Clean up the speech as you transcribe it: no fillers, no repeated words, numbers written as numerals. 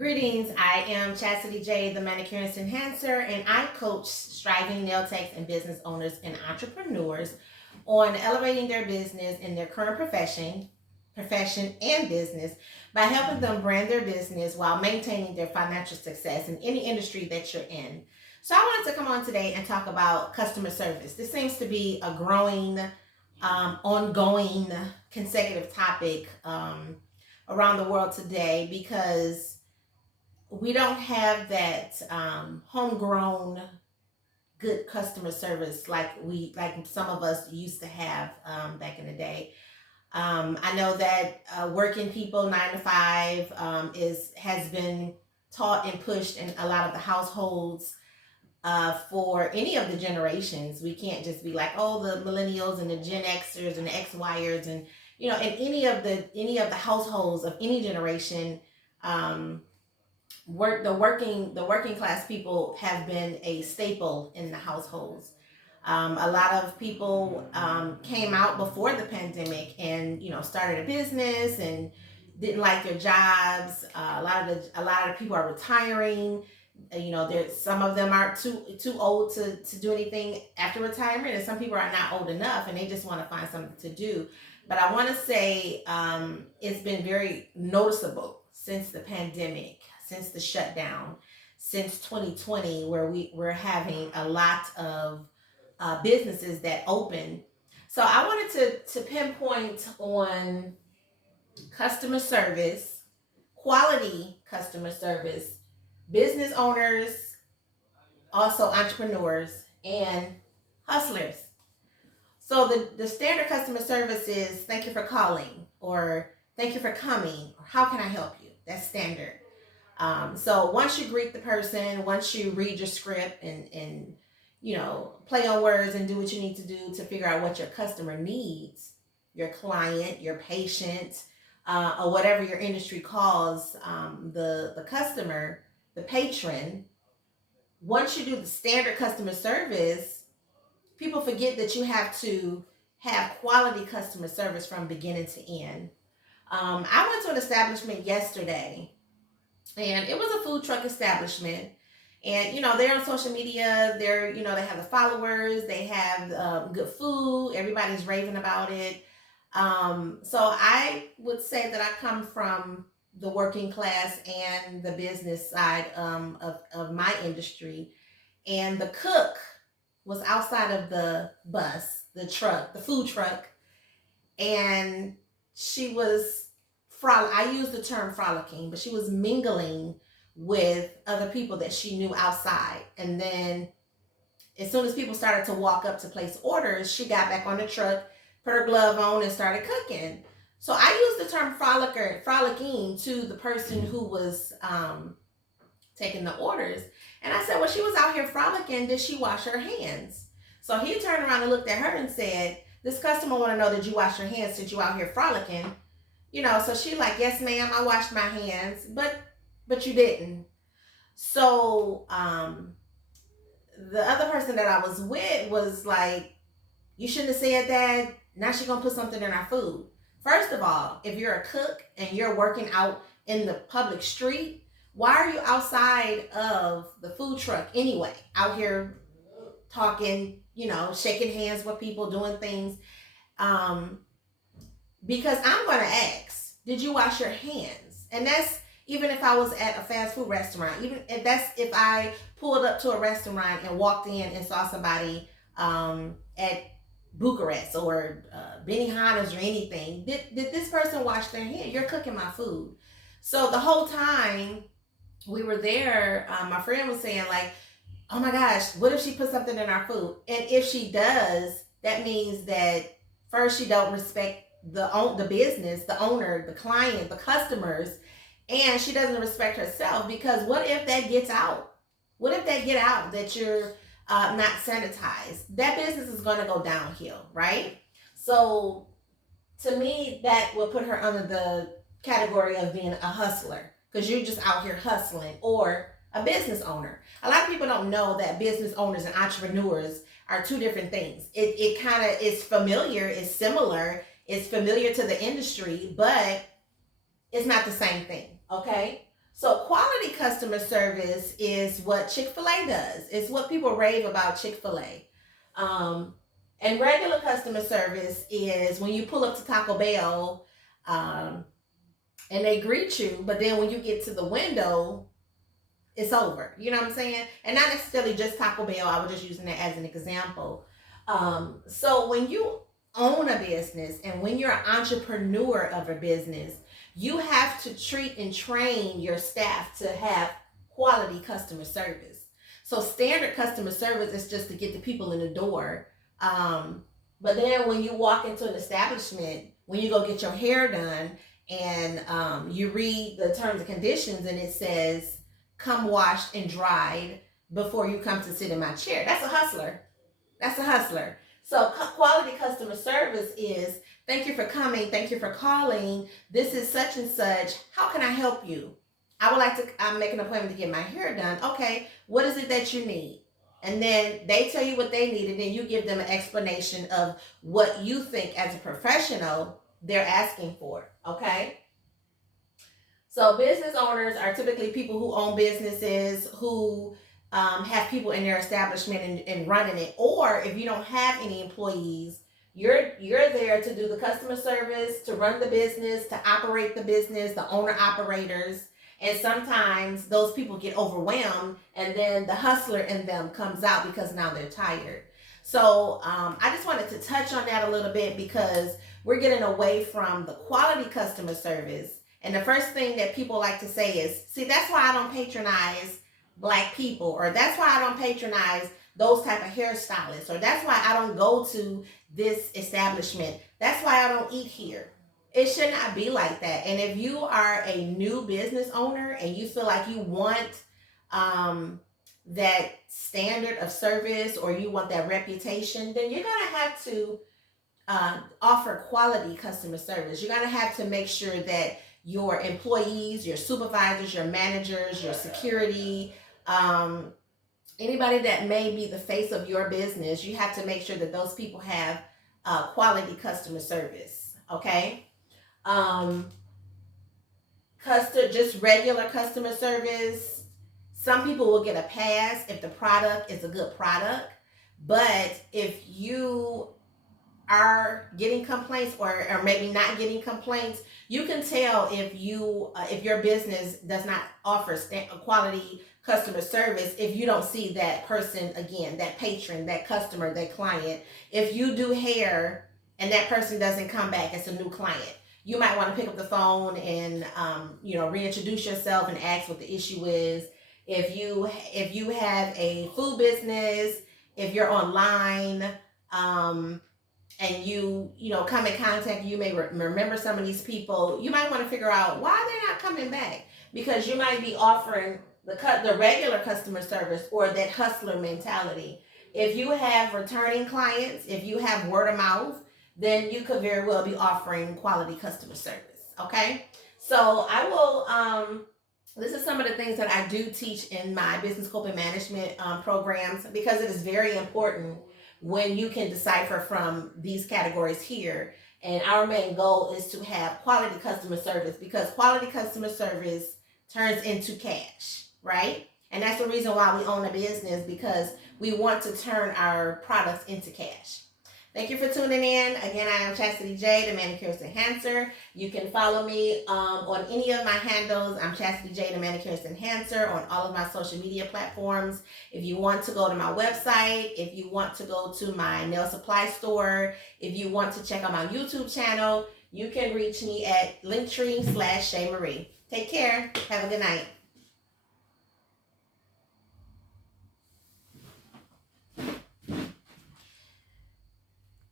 Greetings, I am Chastity J, the manicurist enhancer, and I coach striving nail techs and business owners and entrepreneurs on elevating their business in their current profession and business by helping them brand their business while maintaining their financial success in any industry that you're in. So I wanted to come on today and talk about customer service. This seems to be a growing, ongoing, consecutive topic around the world today because we don't have that homegrown good customer service like some of us used to have back in the day. I know that working people 9 to 5 has been taught and pushed in a lot of the households for any of the generations. We can't just be like, oh, the millennials and the Gen Xers and the XYers and in any of the households of any generation. The working class people have been a staple in the households. A lot of people came out before the pandemic and started a business and didn't like their jobs. A lot of people are retiring. Some of them are too old to do anything after retirement, and some people are not old enough and they just want to find something to do. But I want to say it's been very noticeable since the pandemic, since the shutdown, since 2020, where we're having a lot of businesses that open. So I wanted to pinpoint on customer service, quality customer service, business owners, also entrepreneurs, and hustlers. So the standard customer service is thank you for calling, or thank you for coming, or how can I help you? That's standard. So once you greet the person, once you read your script and play on words and do what you need to do to figure out what your customer needs, your client, your patient, or whatever your industry calls the customer, the patron. Once you do the standard customer service, people forget that you have to have quality customer service from beginning to end. I went to an establishment yesterday, and it was a food truck establishment. And they're on social media. They have the followers. They have good food. Everybody's raving about it. So I would say that I come from the working class and the business side of my industry. And the cook was outside of the bus, the truck, the food truck, and she was I use the term frolicking, but she was mingling with other people that she knew outside. And then as soon as people started to walk up to place orders, she got back on the truck, put her glove on, and started cooking. So I used the term frolicking to the person who was taking the orders. And I said, well, she was out here frolicking. Did she wash her hands? So he turned around and looked at her and said, this customer want to know, did you wash your hands since you out here frolicking? So she like, yes, ma'am, I washed my hands, but you didn't. So the other person that I was with was like, you shouldn't have said that. Now she's gonna put something in our food. First of all, if you're a cook and you're working out in the public street, why are you outside of the food truck anyway? Out here talking, shaking hands with people, doing things. Because I'm going to ask, did you wash your hands? And that's even if I was at a fast food restaurant, even if I pulled up to a restaurant and walked in and saw somebody at Bucharest or Benihana's or anything, did this person wash their hands? You're cooking my food. So the whole time we were there, my friend was saying like, oh my gosh, what if she put something in our food? And if she does, that means that first she don't respect the business, the owner, the client, the customers, and she doesn't respect herself. Because what if that gets out? What if that get out that you're not sanitized? That business is going to go downhill, right? So to me, that will put her under the category of being a hustler, because you're just out here hustling, or a business owner. A lot of people don't know that business owners and entrepreneurs are two different things. It kind of is familiar, it's similar, it's familiar to the industry, but it's not the same thing, okay? So quality customer service is what Chick-fil-A does. It's what people rave about Chick-fil-A. Um, and regular customer service is when you pull up to Taco Bell, um, and they greet you, but then when you get to the window, it's over. You know what I'm saying? And not necessarily just Taco Bell. I was just using that as an example. So when you own a business and when you're an entrepreneur of a business, you have to treat and train your staff to have quality customer service. So standard customer service is just to get the people in the door. But then when you walk into an establishment, when you go get your hair done, and you read the terms and conditions, and it says come washed and dried before you come to sit in my chair. That's a hustler. That's a hustler. So quality customer service is thank you for coming, thank you for calling. This is such and such. How can I help you? I would like to make an appointment to get my hair done. Okay, what is it that you need? And then they tell you what they need, and then you give them an explanation of what you think as a professional they're asking for. Okay? So business owners are typically people who own businesses, who have people in their establishment and running it. Or if you don't have any employees, you're there to do the customer service, to run the business, to operate the business, the owner operators. And sometimes those people get overwhelmed, and then the hustler in them comes out because now they're tired. So I just wanted to touch on that a little bit because we're getting away from the quality customer service. And the first thing that people like to say is, see, that's why I don't patronize Black people, or that's why I don't patronize those type of hairstylists, or that's why I don't go to this establishment. That's why I don't eat here. It should not be like that. And if you are a new business owner and you feel like you want that standard of service, or you want that reputation, then you're going to have to offer quality customer service. You're going to have to make sure that your employees, your supervisors, your managers, your security, anybody that may be the face of your business, you have to make sure that those people have quality customer service. Okay? Just regular customer service. Some people will get a pass if the product is a good product, but if you are getting complaints, or maybe not getting complaints, you can tell if your business does not offer quality customer service if you don't see that person again, that patron, that customer, that client. If you do hair and that person doesn't come back, it's a new client. You might want to pick up the phone and reintroduce yourself and ask what the issue is. If you have a food business, if you're online, and you come in contact, you may remember some of these people. You might want to figure out why they're not coming back, because you might be offering the regular customer service or that hustler mentality. If you have returning clients, if you have word of mouth, then you could very well be offering quality customer service. Okay, so I will. This is some of the things that I do teach in my business scope and management programs, because it is very important when you can decipher from these categories here. And our main goal is to have quality customer service, because quality customer service turns into cash, right? And that's the reason why we own a business, because we want to turn our products into cash. Thank you for tuning in. Again, I am Chastity J, the Manicurist Enhancer. You can follow me on any of my handles. I'm Chastity J, the Manicurist Enhancer, on all of my social media platforms. If you want to go to my website, if you want to go to my nail supply store, if you want to check out my YouTube channel, you can reach me at Linktr.ee/SheaMarie. Take care. Have a good night.